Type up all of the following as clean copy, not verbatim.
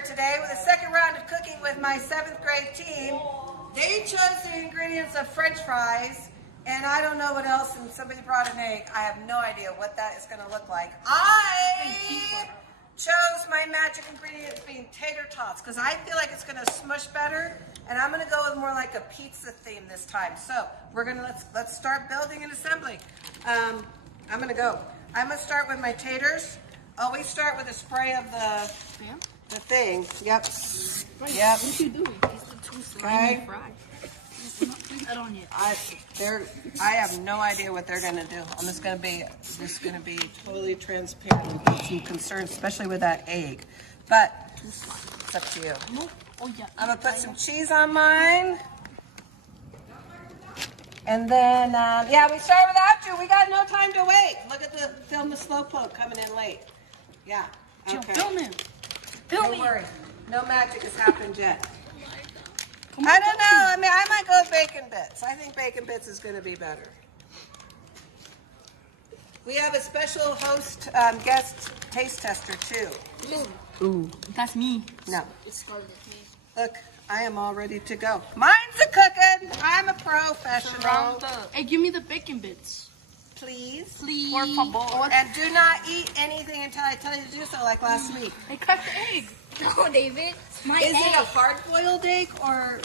here today with a second round of cooking with my 7th grade team. They chose the ingredients of French fries, and I don't know what else, and somebody brought an egg. I have no idea what that is going to look like. I chose my magic ingredients being tater tots because I feel like it's going to smush better, and I'm going to go with more like a pizza theme this time. So we're going to let's start building and assembling. I'm going to start with my taters. Always start with a spray of the thing. Yep. What you doing? It's the two slimy fries. I don't need. I have no idea what they're gonna do. I'm just gonna be totally transparent with some concerns, especially with that egg. But it's up to you. I'm gonna put some cheese on mine. And then, yeah, we start without you. We got no time to wait. Look at the film, the slowpoke coming in late. Yeah. Okay. Film him. Don't worry. No magic has happened yet. I don't know. I mean, I might go with bacon bits. I think bacon bits is going to be better. We have a special host guest taste tester too. Ooh, that's me. No. It's hard with me. Look, I am all ready to go. Mine's a cooking. I'm a professional. Hey, give me the bacon bits. Please. Please. Por favor. And do not eat anything until I tell you to do so, like last week. Hey, crack the egg. No, David. It's my Is egg. it a hard-boiled egg or?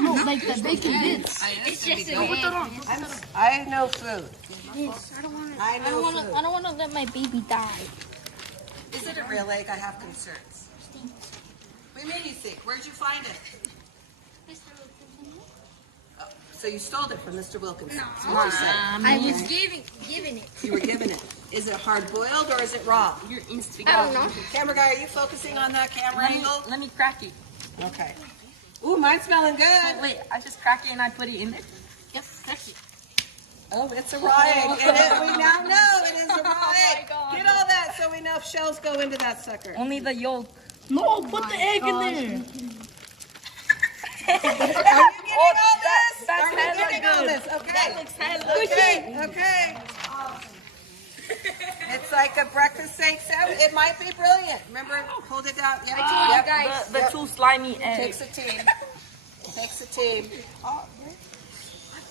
No, like the bacon bits. It's just an Put that egg. on. I know food. Yes, I don't want to. I know food. I don't want to let my baby die. Is it a real egg? I have concerns. What made you think? Where'd you find it? Oh, so you stole it from Mr. Wilkinson. No. That's what you said. I was giving it. You were given it. Is it hard-boiled or is it raw? Your instinct. I don't know. Camera guy, are you focusing on that camera angle? Let me crack it. Okay. Ooh, mine's smelling good. Wait, I just crack it and I put it in there? Yep, crack it. Oh, it's a raw egg. We now know it is a raw egg. God. Get all that so we know if shells go into that sucker. Only the yolk. No, put the egg in there. Are you getting all this? That's Are you hella getting all good. this? Okay. That looks hella Okay. Okay. It's like a breakfast steak sandwich. It might be brilliant. Remember, hold it down. Yep. Yep. guys. The two slimy eggs. Takes a team. Takes a team. I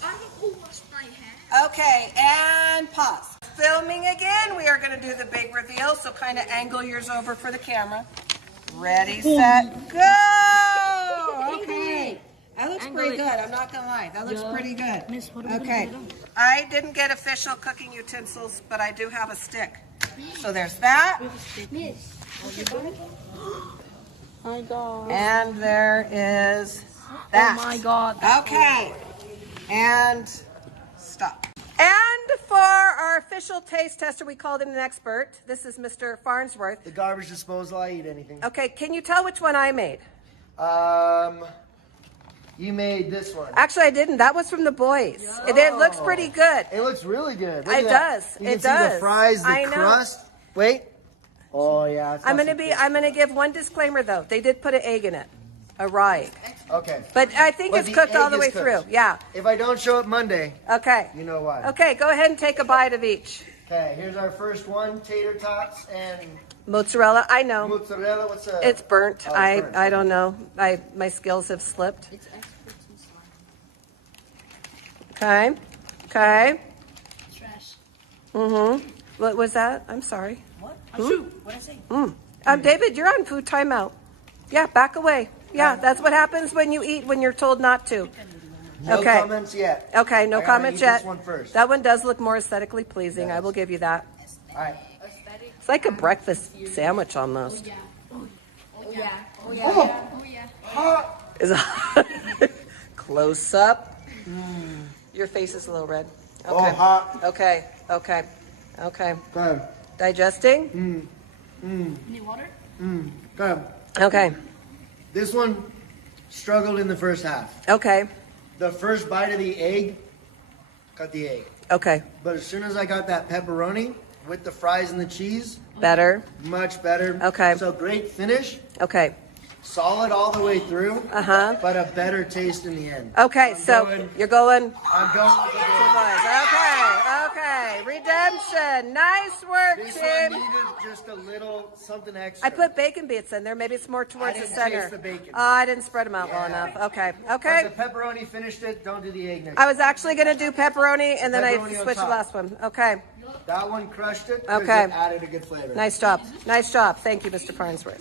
don't know who washed my hand. Okay, and pause. Filming again. We are going to do the big reveal, so kind of angle yours over for the camera. Ready, set, go! Okay. That looks pretty good. I'm not going to lie. That looks pretty good. Miss, what are we Okay. gonna do? I didn't get official cooking utensils, but I do have a stick. So there's that. Miss. Oh my god. And there is that. Oh my god. Okay. And stop. And for our official taste tester, we called in an expert. This is Mr. Farnsworth. The garbage disposal, I eat anything. Okay, can you tell which one I made? You made this one. Actually, I didn't. That was from the boys. It looks pretty good. It looks really good. Look It at that. does. You It can see does. the fries, the I know. crust. Wait. Oh yeah. it's I'm got gonna give one disclaimer though. They did put an egg in it, a raw egg, some- Okay. but I think But it's the cooked all egg the way is cooked. through. Yeah. If I don't show up Monday, Okay. you know why. Okay, go ahead and take a bite of each. Okay. Here's our first one: tater tots and Mozzarella. I know. mozzarella. What's that? It's burnt. Oh, it's burnt. I don't know. My skills have slipped. Okay. Okay. Trash. What was that? I'm sorry. What? Shoot. What'd I say? David, you're on food timeout. Yeah, back away. Yeah, that's what happens when you eat when you're told not to. No Okay. comments yet. Okay, no I gotta comments eat yet. This one first. That one does look more aesthetically pleasing. I Yes. will give you that. All right. It's like a breakfast sandwich almost. Oh yeah. Is close up. Your face is a little red. Oh, Okay. hot. Okay. Okay. Okay. Good. Digesting? Need water? Good. Okay. This one struggled in the first half. Okay. The first bite of the egg, got the egg. Okay. But as soon as I got that pepperoni with the fries and the cheese, Better. much better. Okay. So great finish, Okay. solid all the way through, but a better taste in the end. Okay, I'm so going- you're going I'm going with the to gold. boys. Okay. Okay. redemption. Nice work, This team. one needed just a little something extra. I put bacon bits in there. Maybe it's more towards the didn't center. taste the bacon. Oh, I didn't spread them out well Yeah. enough. Okay. But Okay. the pepperoni finished it. Don't do the egg next. I was actually going to do pepperoni, and then I Pepperoni on switched the top. last one. Okay. That one crushed it because Okay. it added a good flavor. Nice job. Nice job. Thank you, Mr. Farnsworth.